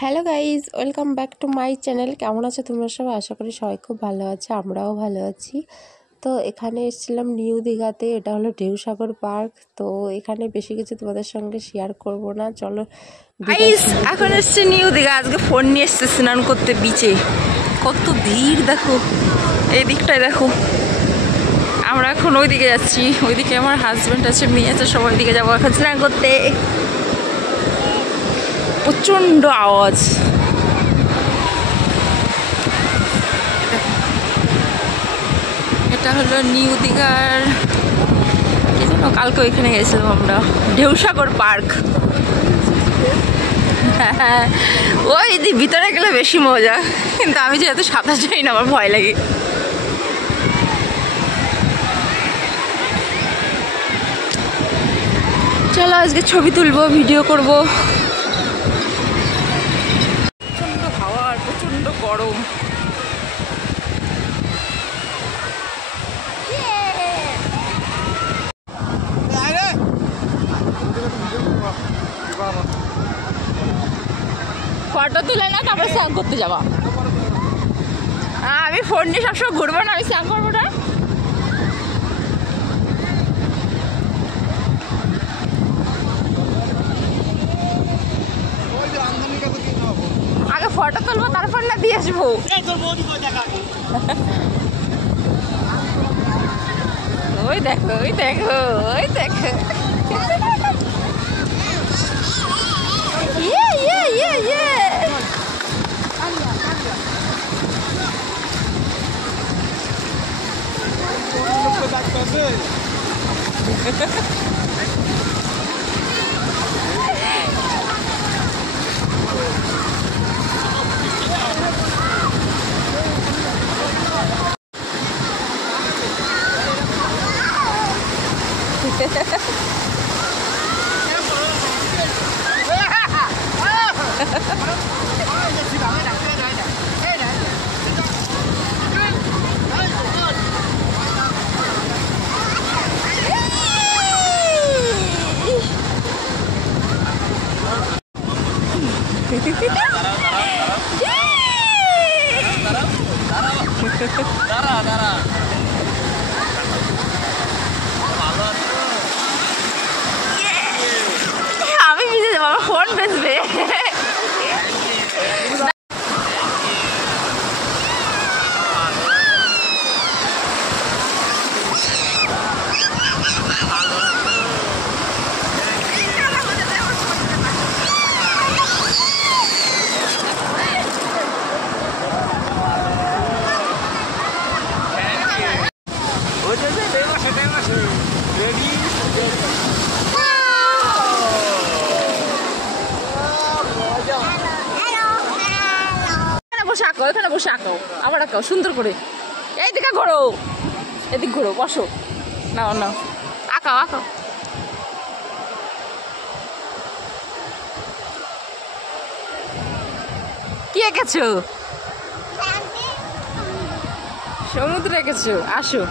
Hello guys, welcome back to my channel. কেমন আছো তোমরা সবাই? আশা করি সবাই খুব ভালো আছে, আমরাও ভালো আছি। তো এখানে এসেছিলাম নিউ দীঘাতে। এটা হলো ঢেউসাগর পার্ক। তো এখানে বেশি কিছু তোমাদের সঙ্গে শেয়ার করব না, চলো। এখন এসছে নিউ দীঘা। আজকে ফোন নিয়ে এসছে স্নান করতে বিচে। কত ভিড় দেখো, এই দিকটায় দেখো। আমরা এখন ওই দিকে যাচ্ছি, ওইদিকে আমার হাজব্যান্ড আছে, মেয়ে আছে, সবাই দিকে যাবো এখন স্নান করতে। প্রচণ্ড আওয়াজ। এটা হলো নিউ দীঘার কি যেন, কালকে ওইখানে গেছিলাম আমরা, ঢেউসাগর পার্ক। হ্যাঁ, ওই ভিতরে গেলে বেশি মজা, কিন্তু আমি যেহেতু সাঁতার জানি না, আমার ভয় লাগে। চলো আজকে ছবি তুলবো, ভিডিও করব। প্রচন্ড হাওয়া আর প্রচন্ড গরম। ফটো তুলে না, তারপরে স্নান করতে যাবা। আমি ফোন নিয়ে সবসময় ঘুরবো না, আমি স্নান করবো না। আগে ফটো তুলবো, তারপর না দিয়ে আসবো। ওই দেখো, ওই দেখো, ওই দেখো। ইয়ে ইয়ে ইয়ে ইয়ে। আমি ভিজে যাবো, আমার ফোন বেচবে। বসে আঁকো, এখানে বসে আঁকো, আবার আঁকাও সুন্দর করে। এইদিকে ঘোরো, এদিক ঘোরো, বসো। নাও নাও, আঁকাও আঁকাও। কি এঁকেছো? সমুদ্র এঁকেছো? আসো।